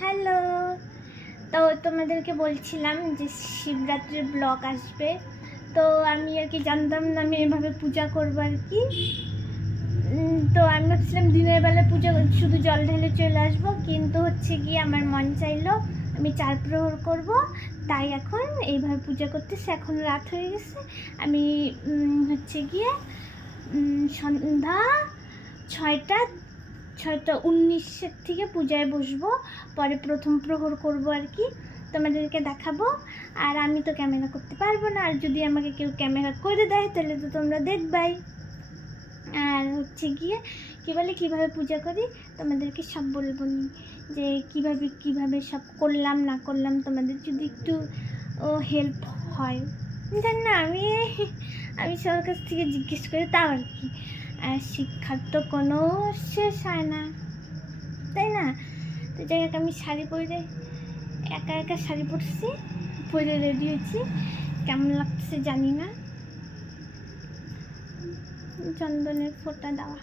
Hello. তো তোমাদেরকে বলছিলাম যে শিবরাত্রির ব্লগ আসবে। তো আমি আর কি জানতাম না আমি এভাবে পূজা করবো আর কি। তো আমি ভাবছিলাম দিনের বেলা পুজো শুধু জল ঢেলে চলে আসবো, কিন্তু হচ্ছে গিয়ে আমার মন চাইলো আমি 4 প্রহর করব। তাই এখন এইভাবে পূজা করতেছি। এখন রাত হয়ে গেছে। আমি হচ্ছে গিয়ে সন্ধ্যা 6টা 19 থেকে পূজায় বসবো। পরে প্রথম প্রহর করব আর কি, তোমাদেরকে দেখাবো। আর আমি তো ক্যামেরা করতে পারবো না, আর যদি আমাকে কেউ ক্যামেরা করে দেয় তাহলে তো তোমরা দেখবাই। আর হচ্ছে গিয়ে কীভাবে পূজা করি তোমাদেরকে সব বলবো নি, যে কিভাবে সব করলাম না করলাম, তোমাদের যদি একটু হেল্প হয়। জানি না, আমি সবার কাছ থেকে জিজ্ঞেস করি তাও আর কি। আর শিক্ষার তো কোনো শেষ হয় না, তাই না? তো যাই হোক, আমি শাড়ি পরে একা শাড়ি পরছি, পরে রেডি হয়েছি। কেমন লাগছে জানি না, চন্দনের ফোঁটা দেওয়া।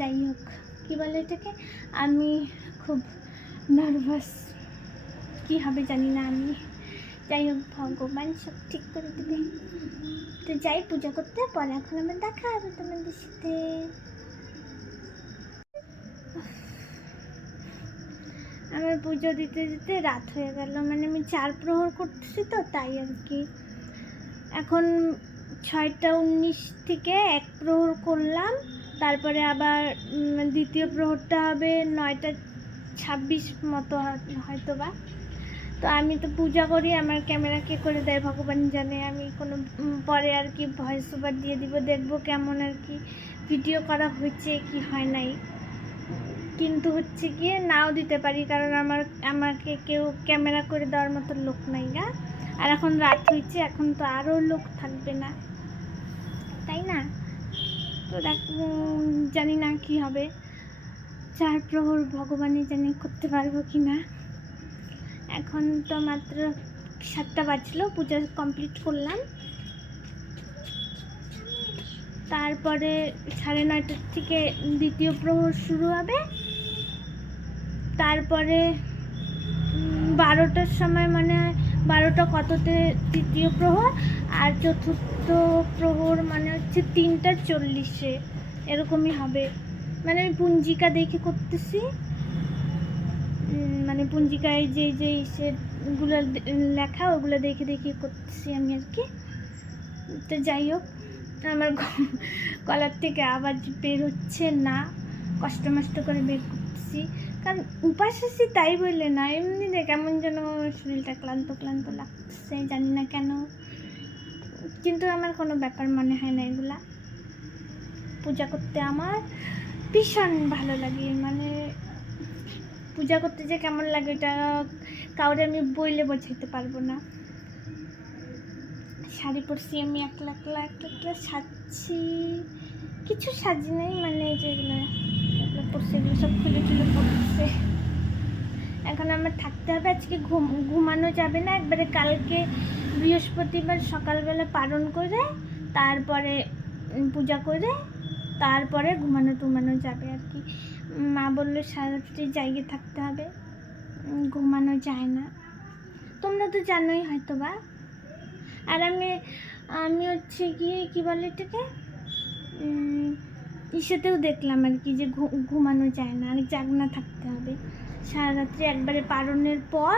যাই হোক, কী বলে এটাকে, আমি খুব নার্ভাস, কী হবে জানি না আমি। যাই হোক, ভগবান সব ঠিক করে দেবে। তো যাই পূজা করতে, পরে এখন আমার দেখা হবে তোমাদের সাথে। আমার পুজো দিতে দিতে রাত হয়ে গেল, মানে আমি 4 প্রহর করতেছি তো তাই আর কি। এখন 6টা 19 থেকে 1 প্রহর করলাম, তারপরে আবার দ্বিতীয় প্রহরটা হবে 9টা 26 মতো হয়তো বা। তো আমি তো পূজা করি, আমার ক্যামেরা কে করে দেয় ভগবান জানে। আমি কোনো পরে আর কি ভয়েস ওভার দিয়ে দিব, দেখবো কেমন আর কি ভিডিও করা হয়েছে কি হয় নাই। কিন্তু হচ্ছে গিয়ে নাও দিতে পারি, কারণ আমাকে কেউ ক্যামেরা করে দেওয়ার মতো লোক নাই গা। আর এখন রাত হয়েছে, এখন তো আরও লোক থাকবে না, তাই না? তো জানি না কি হবে, 4 প্রহর ভগবানই জানি করতে পারবো কি না। এখন তো মাত্র 7টা বাজলো, পূজা কমপ্লিট করলাম। তারপরে 9:30 থেকে দ্বিতীয় প্রহর শুরু হবে। তারপরে 12টার সময়, মানে 12টা কততে তৃতীয় প্রহর, আর চতুর্থ প্রহর মানে হচ্ছে 3টা 40-এ, এরকমই হবে। মানে আমি পঞ্জিকা দেখে করতেছি, মানে পঞ্জিকায় যে সেগুলো লেখা ওগুলো দেখে করতেছি আমি আর কি। তো যাই হোক, আমার গলার থেকে আওয়াজ বের হচ্ছে না, কষ্ট মষ্ট করে বের করতেছি, কারণ উপাস আছি তাই বললে না, এমনি কেমন যেন শরীরটা ক্লান্ত ক্লান্ত লাগতেছে, জানি না কেন। কিন্তু আমার কোনো ব্যাপার মনে হয় না এগুলা। পূজা করতে আমার ভীষণ ভালো লাগে, মানে পূজা করতে যে কেমন লাগে এটা কাউরে আমি বইলে বোঝাইতে পারবো না। শাড়ি পরছি আমি একলা সাজছি, কিছু সাজি নাই, মানে যেগুলো পরছে এগুলো সব খুলে পড়ছে। এখন আমার থাকতে হবে, আজকে ঘুমানো যাবে না, একবারে কালকে বৃহস্পতিবার সকালবেলা পালন করে তারপরে পূজা করে তারপরে ঘুমানো যাবে আর কি। মা বললো সারারাত্রি জায়গায় থাকতে হবে, ঘুমানো যায় না, তোমরা তো জানোই হয়তো বা। আর আমি হচ্ছে গিয়ে কী বলে এটাকে, ইসেতেও দেখলাম আর কি যে ঘুমানো যায় না, আর জাগনা থাকতে হবে সারা রাত্রি। একবারে পালনের পর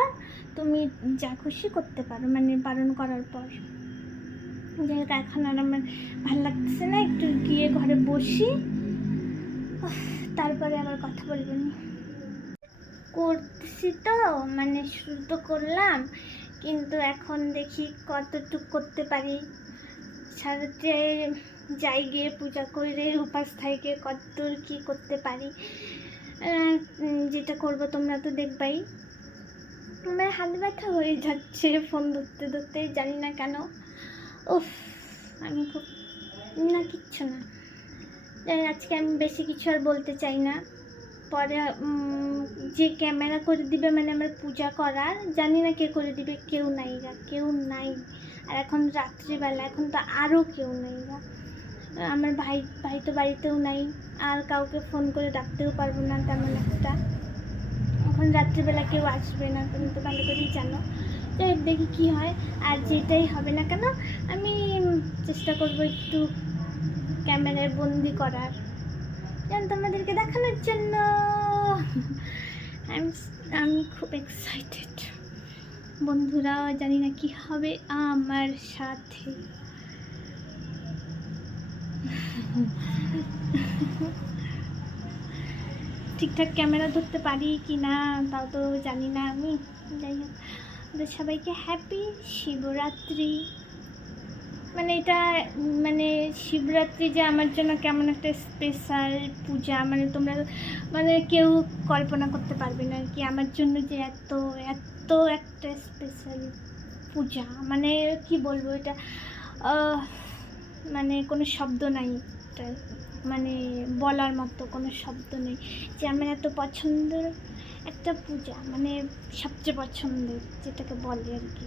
তুমি যা খুশি করতে পারো, মানে পালন করার পর। যাই হোক, এখন আর আমার ভালো লাগতেছে না, একটু গিয়ে ঘরে বসি, তারপরে আবার কথা বলবেন। করতেছি তো, মানে শুরু তো করলাম, কিন্তু এখন দেখি কতটুকু করতে পারি। সারাতে যাই গিয়ে পূজা করে উপাস থেকে কতদূর কী করতে পারি, যেটা করবো তোমরা তো দেখবাই। আমার হাত ব্যথা হয়ে যাচ্ছে ফোন ধরতে ধরতে, জানি না কেন। উফ, আমি খুব না, কিচ্ছু না। আজকে আমি বেশি কিছু আর বলতে চাই না। পরে যে ক্যামেরা করে দিবে, মানে আমার পূজা করার, জানি না কে করে দিবে, কেউ নাই গা, কেউ নাই। আর এখন রাত্রিবেলা, এখন তো আরও কেউ নাই গা। আমার ভাই তো বাড়িতেও নাই, আর কাউকে ফোন করে ডাকতেও পারবো না তেমন একটা। এখন এখন রাত্রিবেলা কেউ আসবে না, তুমি তো ভালো করেই জানো। যাই হোক, দেখি কী হয়। আর যেটাই হবে না কেন আমি চেষ্টা করব একটু ক্যামেরায় বন্দি করার, যেন তোমাদেরকে দেখানোর জন্য। আমি খুব এক্সাইটেড বন্ধুরা, জানি না কি হবে আমার সাথে। ঠিকঠাক ক্যামেরা ধরতে পারি কি না তাও তো জানি না আমি। যাই হোক, সবাইকে হ্যাপি শিবরাত্রি। মানে এটা মানে শিবরাত্রি যে আমার জন্য কেমন একটা স্পেশাল পূজা, মানে তোমরা মানে কেউ কল্পনা করতে পারবে না আর কি আমার জন্য যে এত এত একটা স্পেশাল পূজা। মানে কি বলবো, এটা মানে কোনো শব্দ নাই, এটা মানে বলার মতো কোনো শব্দ নেই যে আমার এত পছন্দের একটা পূজা, মানে সবচেয়ে পছন্দের যেটাকে বলে আর কি।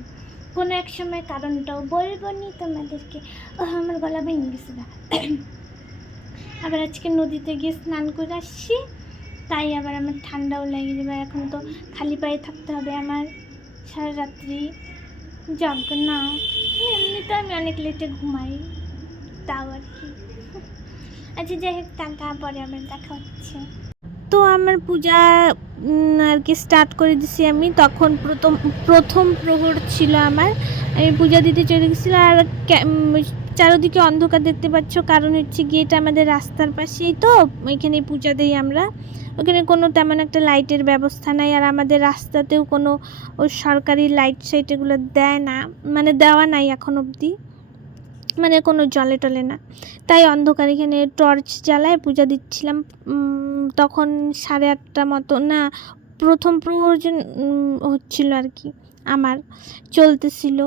কোনো এক সময় কারণটাও বলবো নি তোমাদেরকে। আমার গলা ভেঙে গেছে না। আবার আজকে নদীতে গিয়ে স্নান করে আসছি, তাই আবার আমার ঠান্ডাও লেগে যাবে। এখন তো খালি পায়ে থাকতে হবে আমার সারা রাত্রি। যাক না, এমনিতে আমি অনেক লেটে ঘুমাই, তাও আর কি। আচ্ছা যাই হোক, টাকা পরে আবার দেখা হচ্ছে। তো আমার পূজা আর কি স্টার্ট করে দিছি আমি। তখন প্রথম প্রহর ছিল আমার, আমি পূজা দিতে চলে গেছিলাম। আর চারোদিকে অন্ধকার দেখতে পাচ্ছ, কারণ হচ্ছে গিয়ে এটা আমাদের রাস্তার পাশেই, তো ওইখানে পূজা দিই আমরা। ওখানে কোনো তেমন একটা লাইটের ব্যবস্থা নাই, আর আমাদের রাস্তাতেও কোনো ওই সরকারি লাইট সাইট এগুলো দেয় না, মানে দেওয়া নাই এখন অবধি, মানে কোনো জলে টলে না। তাই অন্ধকার এখানে টর্চ জ্বালায় পূজা দিচ্ছিলাম। তখন 8:30 মতো না, প্রথম প্রয়োজন হচ্ছিল আর কি, আমার চলতেছিল।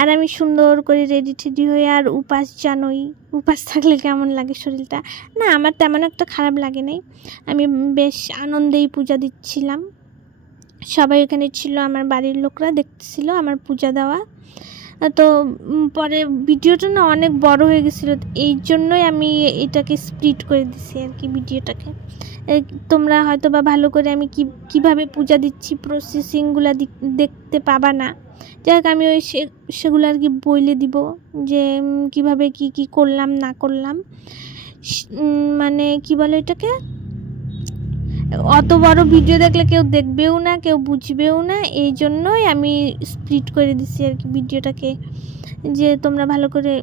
আর আমি সুন্দর করে রেডি টেডি হয়ে, আর উপাস জানোই, উপাস থাকলে কেমন লাগে শরীরটা। না, আমার তেমন একটা খারাপ লাগে নাই, আমি বেশ আনন্দেই পূজা দিচ্ছিলাম। সবাই এখানে ছিল, আমার বাড়ির লোকরা দেখতেছিল আমার পূজা দেওয়া। তো পরে ভিডিওটা না অনেক বড় হয়ে গেছিলো, এই জন্যই আমি এটাকে স্প্লিট করে দিছি আর কি ভিডিওটাকে। তোমরা হয়তো বা ভালো করে আমি কিভাবে পূজা দিচ্ছি প্রসেসিংগুলো দেখতে পাবা না। যাই হোক, আমি ওই সেগুলো আর কি বলে দিব যে কিভাবে কি করলাম না করলাম। মানে কি বলে এটাকে, অত বড় ভিডিও দেখলে কেউ দেখবেও না, কেউ বুঝবেও না, এই জন্যই আমি স্প্লিট করে দিছি আর কি ভিডিওটাকে, যে তোমরা ভালো করে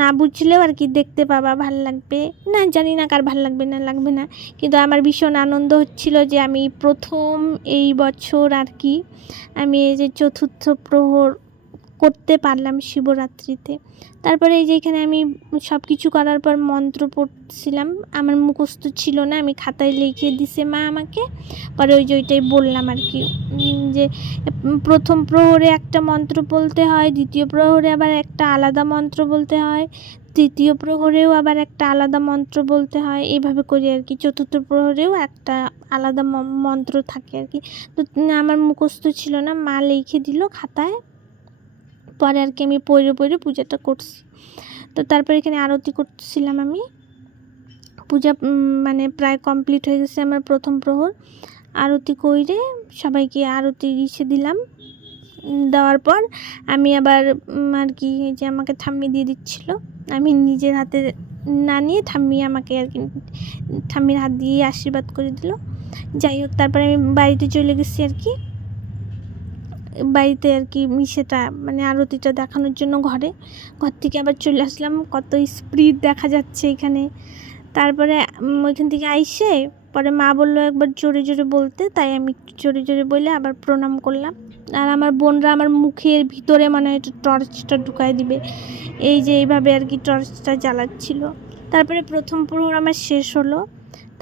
না বুঝলেও আর কি দেখতে পাবা, ভাল লাগবে। না জানি না কার ভাল লাগবে না, কিন্তু আমার ভীষণ আনন্দ হচ্ছিল যে আমি প্রথম এই বছর আর কি আমি এই যে 4র্থ প্রহর করতে পারলাম শিবরাত্রিতে। তারপরে এই যে এখানে আমি সব কিছু করার পর মন্ত্র পড়ছিলাম, আমার মুখস্থ ছিল না, আমি খাতায় লিখে দিছে মা আমাকে। পরে ওই যে ওইটাই বললাম আর কি, যে প্রথম প্রহরে একটা মন্ত্র বলতে হয়, দ্বিতীয় প্রহরে আবার একটা আলাদা মন্ত্র বলতে হয়, তৃতীয় প্রহরেও আবার একটা আলাদা মন্ত্র বলতে হয়, এইভাবে করি আর কি। 4র্থ প্রহরেও একটা আলাদা মন্ত্র থাকে আর কি। তো আমার মুখস্থ ছিল না, মা লিখে দিল খাতায়। পরে আর কি আমি পড়ে পূজাটা করছি। তো তারপরে এখানে আরতি করতেছিলাম আমি। পূজা মানে প্রায় কমপ্লিট হয়ে গেছে আমার প্রথম প্রহর। আরতি করে সবাইকে আরতি ইসে দিলাম, দেওয়ার পর আমি আবার আর কি যে আমাকে ঠাম্মি দিয়ে দিচ্ছিল, আমি নিজের হাতে না নিয়ে ঠাম্মি আমাকে আর কি ঠাম্মির হাত দিয়ে আশীর্বাদ করে দিল। যাই হোক, তারপরে আমি বাড়িতে চলে গেছি আর কি, বাড়িতে আর কি সেটা মানে আরতিটা দেখানোর জন্য ঘর থেকে আবার চলে আসলাম। কত স্পিড দেখা যাচ্ছে এখানে। তারপরে ওইখান থেকে আইসে পরে মা বললো একবার জোরে জোরে বলতে, তাই আমি জোরে জোরে বলে আবার প্রণাম করলাম। আর আমার বোনরা আমার মুখের ভিতরে মানে টর্চটা ঢুকাই দিবে, এই যে এইভাবে আর কি টর্চটা জ্বালাচ্ছিল। তারপরে প্রথম প্রহর আমার শেষ হলো।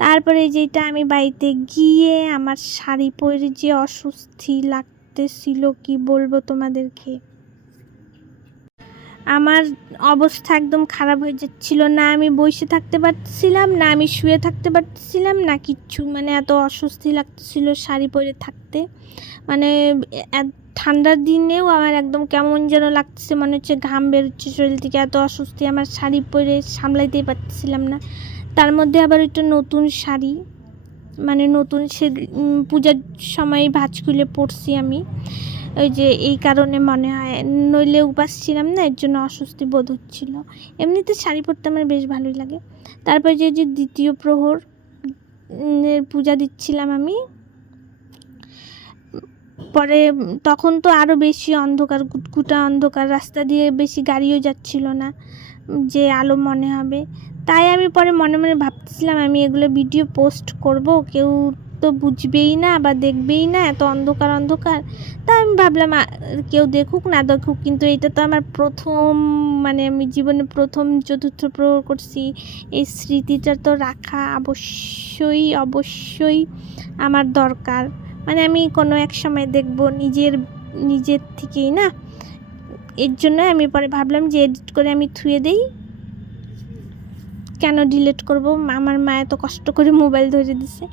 তারপরে যেটা আমি বাড়িতে গিয়ে আমার শাড়ি পরে যে অস্বস্তি লাগতেছিল কি বলবো তোমাদেরকে, আমার অবস্থা একদম খারাপ হয়ে যাচ্ছিল। না আমি বসে থাকতে পারছিলাম, না আমি শুয়ে থাকতে পারছিলাম, না কিচ্ছু, মানে এত অস্বস্তি লাগতেছিল শাড়ি পরে থাকতে। মানে ঠান্ডার দিনেও আমার একদম কেমন যেন লাগতেছে, মনে হচ্ছে ঘাম বেরোচ্ছে শরীর থেকে, এত অস্বস্তি। আমার শাড়ি পরে সামলাইতেই পারছিলাম না, তার মধ্যে আবার একটা নতুন শাড়ি। মানে নতুন সে পূজার সময় ভাঁজ খুলে পড়ছি আমি, ওই যে এই কারণে মনে হয়, নইলে উপাস ছিলাম না, এর জন্য অস্বস্তি বোধ হচ্ছিল। এমনিতে শাড়ি পরতে আমার বেশ ভালোই লাগে। তারপর যে দ্বিতীয় প্রহর পূজা দিচ্ছিলাম আমি, পরে তখন তো আরও বেশি অন্ধকার, গুটগুটা অন্ধকার, রাস্তা দিয়ে বেশি গাড়িও যাচ্ছিল না যে আলো মনে হবে। তাই আমি পরে মনে মনে ভাবতেছিলাম আমি এগুলো ভিডিও পোস্ট করব, কেউ তো বুঝবেই না বা দেখবেই না, এত অন্ধকার অন্ধকার। তাই আমি ভাবলাম কেউ দেখুক না দেখুক, কিন্তু এটা তো আমার প্রথম, মানে আমি জীবনে প্রথম চতুর্থ প্রহর করছি, এই স্মৃতিটা তো রাখা অবশ্যই অবশ্যই আমার দরকার। মানে আমি কোনো এক সময় দেখব নিজের থেকেই না, এর জন্য আমি পরে ভাবলাম যে এডিট করে আমি থুয়ে দেই, কেন ডিলিট করব। আমার মা এত কষ্ট করে মোবাইল ধরে দিছে,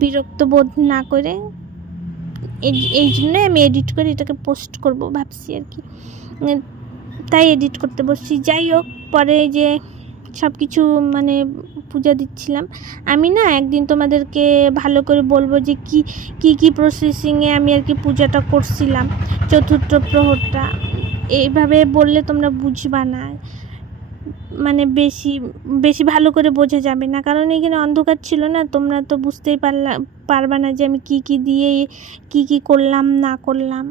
বিরক্ত বোধ না করে, এই জন্যই আমি এডিট করে এটাকে পোস্ট করব ভাবছি আর কি, তাই এডিট করতে বসছি। যাই হোক, পরে যে সব কিছু মানে পূজা দিচ্ছিলাম আমি না, একদিন তোমাদেরকে ভালো করে বলবো যে কি প্রসেসিংয়ে আমি আর কি পূজাটা করছিলাম, চতুর্থ প্রহরটা। এইভাবে বললে তোমরা বুঝবা না, মানে বেশি ভালো করে বোঝা যাবে না, কারণ এখানে অন্ধকার ছিল না, তোমরা তো বুঝতেই পারবা না যে আমি কি দিয়ে কি করলাম না করলাম।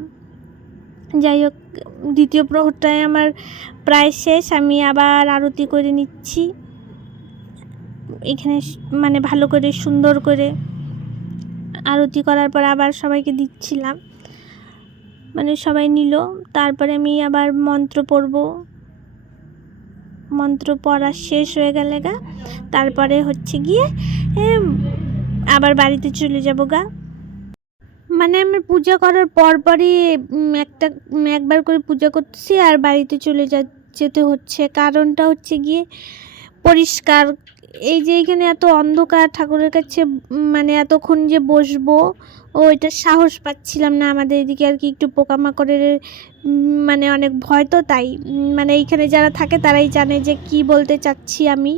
যাই হোক, দ্বিতীয় প্রহরটায় আমার প্রায় শেষ, আমি আবার আরতি করে নিচ্ছি এখানে, মানে ভালো করে সুন্দর করে আরতি করার পর আবার সবাইকে দিচ্ছিলাম, মানে সবাই নিল। তারপরে আমি আবার মন্ত্র পড়ব, মন্ত্র পড়া শেষ হয়ে গেলে তারপরে হচ্ছে গিয়ে আবার বাড়িতে চলে যাব মানে আমার পূজা করার পরই একবার করে পূজা করতেছি আর বাড়িতে চলে যেতে হচ্ছে। কারণটা হচ্ছে গিয়ে পরিষ্কার, এই যে এখানে এত অন্ধকার, ঠাকুরের কাছে মানে এতক্ষণ যে বসবো এটা সাহস পাচ্ছিলাম না। আমাদের এদিকে আর কি একটু পোকামাকড়ের মানে অনেক ভয়, তো তাই মানে এইখানে যারা থাকে তারাই জানে যে কি বলতে চাচ্ছি আমি।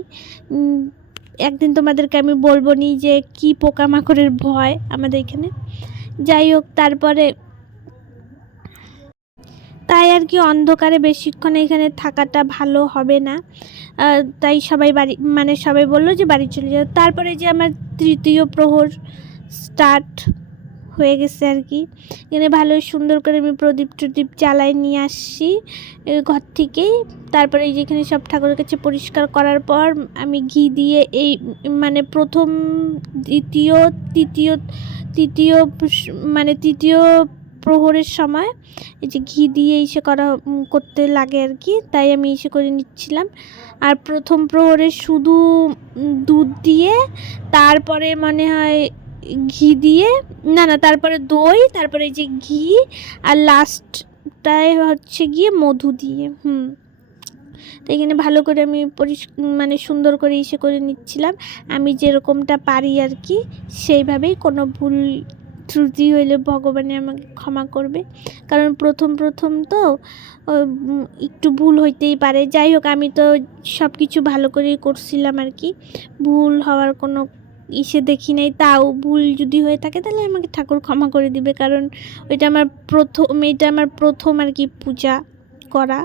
একদিন তোমাদেরকে আমি বলবো নি যে কি পোকামাকড়ের ভয় আমাদের এখানে। যাই হোক, তারপরে তাই আর কি অন্ধকারে বেশিক্ষণ এখানে থাকাটা ভালো হবে না, তাই সবাই বললো যে বাড়ি চলে যাও। তারপরে যে আমার তৃতীয় প্রহর স্টার্ট হয়ে গেছে আর কি, এখানে ভালো সুন্দর করে আমি প্রদীপ জ্বালাই নিয়ে আসছি ঘর থেকেই। তারপরে যেখানে সব ঠাকুরের কাছে পরিষ্কার করার পর আমি ঘি দিয়ে এই মানে প্রথম তৃতীয় প্রহরের সময় এই যে ঘি দিয়ে করতে লাগে আর কি, তাই আমি করে নিচ্ছিলাম। আর প্রথম প্রহরে শুধু দুধ দিয়ে, তারপরে মনে হয় ঘি দিয়ে, না তারপরে দই, তারপরে যে ঘি, আর লাস্টটায় হচ্ছে গিয়ে মধু দিয়ে। তো এখানে ভালো করে আমি মানে সুন্দর করে করে নিচ্ছিলাম, আমি যেরকমটা পারি আর কি, সেইভাবেই। কোনো ভুল ত্রুটি হইলে ভগবানে আমাকে ক্ষমা করবে, কারণ প্রথম তো একটু ভুল হইতেই পারে। যাই হোক, আমি তো সব কিছু ভালো করেই করছিলাম আর কি, ভুল হওয়ার কোনো দেখি নাই। তাও ভুল যদি হয়ে থাকে তাহলে আমাকে ঠাকুর ক্ষমা করে দিবে, কারণ এটা আমার প্রথম আর কি পূজা করা।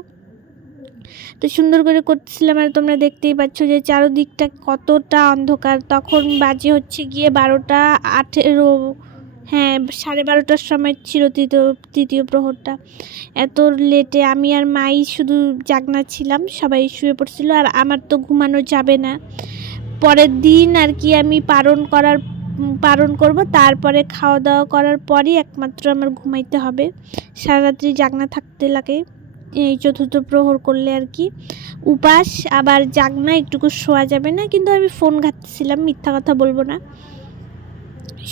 তো সুন্দর করে করতেছিলাম, আর তোমরা দেখতেই পাচ্ছ যে চারদিকটা কতটা অন্ধকার। তখন বাজে হচ্ছে গিয়ে 12:18, হ্যাঁ 12:30টার সময় ছিল তৃতীয় প্রহরটা। এত লেটে আমি আর মাই শুধু জাগনা ছিলাম, সবাই শুয়ে পড়ছিল, আর আমার তো ঘুমানো যাবে না। পরের দিন আর কি আমি পারণ করব, তারপরে খাওয়া দাওয়া করার পরই একমাত্র আমার ঘুমাইতে হবে। সারা রাত্রি জাগনা থাকতে লাগে এই চতুর্থ প্রহর করলে আর কি, উপাস আবার জাগনা, একটুকু শোয়া যাবে না। কিন্তু আমি ফোন ঘাঁটতেছিলাম, মিথ্যা কথা বলবো না,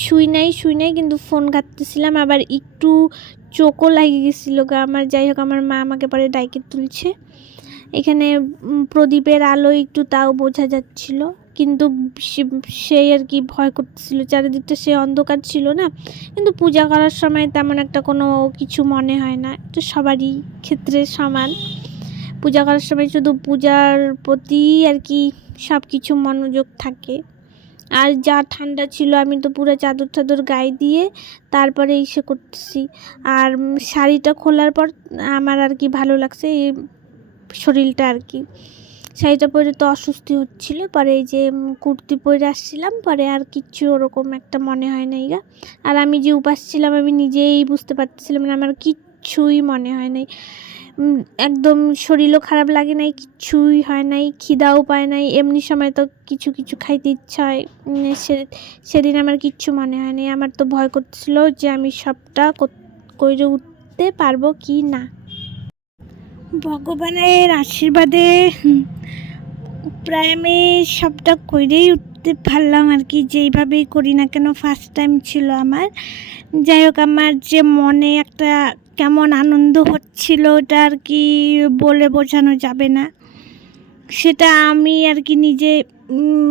শুই নাই কিন্তু ফোন ঘাঁটতেছিলাম, আবার একটু চোখও লাগিয়ে গেছিল আমার। যাই হোক, আমার মা আমাকে পরে ডাইকে তুলছে। এখানে প্রদীপের আলো একটু তাও বোঝা যাচ্ছিল, কিন্তু সেই আর কি ভয় করতেছিল, চারিদিকটা সে অন্ধকার ছিল না। কিন্তু পূজা করার সময় তেমন একটা কোনো কিছু মনে হয় না, এটা সবারই ক্ষেত্রে সমান। পূজা করার সময় শুধু পূজার প্রতি আর কি সব কিছু মনোযোগ থাকে, আর যা ঠান্ডা ছিল আমি তো পুরো চাদর টাদর গায়ে দিয়ে তারপরে ইসে করতেছি। আর শাড়িটা খোলার পর আমার আর কি ভালো লাগছে এই শরীরটা আর কি। শাড়িটা পরে তো অস্বস্তি হচ্ছিল, পরে এই যে কুর্তি পরে আসছিলাম, পরে আর কিচ্ছু ওরকম একটা মনে হয় নাই গা। আর আমি যে উপাস ছিলাম আমি নিজেই বুঝতে পারছিলাম না, আমার কিচ্ছুই মনে হয় নাই, একদম শরীরও খারাপ লাগে নাই, কিচ্ছুই হয় নাই, খিদাও পায় নাই। এমনি সময় তো কিছু কিছু খাইতে ইচ্ছা হয়, সেদিন আমার কিচ্ছু মনে হয় নাই। আমার তো ভয় করছিল যে আমি সবটা করে উঠতে পারবো কি না। ভগবানের আশীর্বাদে প্রায় আমি সবটা করেই উঠতে পারলাম আর কি, যেইভাবেই করি না কেন। ফার্স্ট টাইম ছিল আমার। যাই হোক, আমার যে মনে একটা কেমন আনন্দ হচ্ছিল ওটা আর কি বলে বোঝানো যাবে না। সেটা আমি আর কি নিজে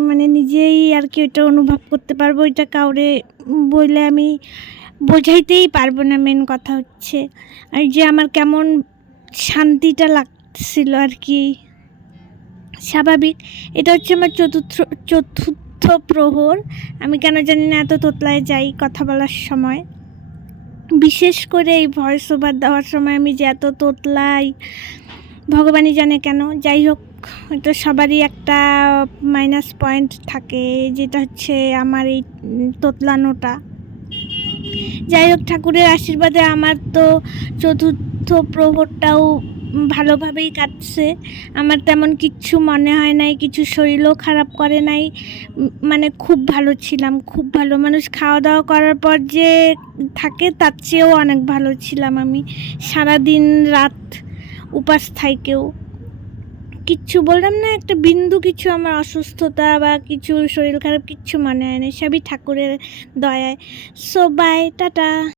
মানে নিজেই আর কি ওটা অনুভব করতে পারবো, এটা কাউরে বলে আমি বোঝাইতেই পারবো না। মেন কথা হচ্ছে আর যে আমার কেমন শান্তিটা লাগছিল আর কি। স্বাভাবিক, এটা হচ্ছে আমার চতুর্থ প্রহর। আমি কেন জানি না এত তোতলায় যাই কথা বলার সময়, বিশেষ করে এই ভয়েস ওভার দেওয়ার সময় আমি যে এত তোতলাই ভগবানই জানে কেন। যাই হোক, এটা সবারই একটা মাইনাস পয়েন্ট থাকে, যেটা হচ্ছে আমার এই তোতলানোটা। যাই হোক, ঠাকুরের আশীর্বাদে আমার তো চতুর্থ প্রহরটাও ভালোভাবেই কাটছে। আমার তেমন কিচ্ছু মনে হয় নাই, কিছু শরীরও খারাপ করে নাই, মানে খুব ভালো ছিলাম, খুব ভালো। মানুষ খাওয়া দাওয়া করার পর যে থাকে তার চেয়েও অনেক ভালো ছিলাম আমি। সারাদিন রাত উপাস থাইকেও কিচ্ছু বললাম না, একটা বিন্দু কিছু আমার অসুস্থতা বা কিছু শরীর খারাপ কিচ্ছু মনে হয় না, সবই ঠাকুরের দয়ায়। So bye, tata.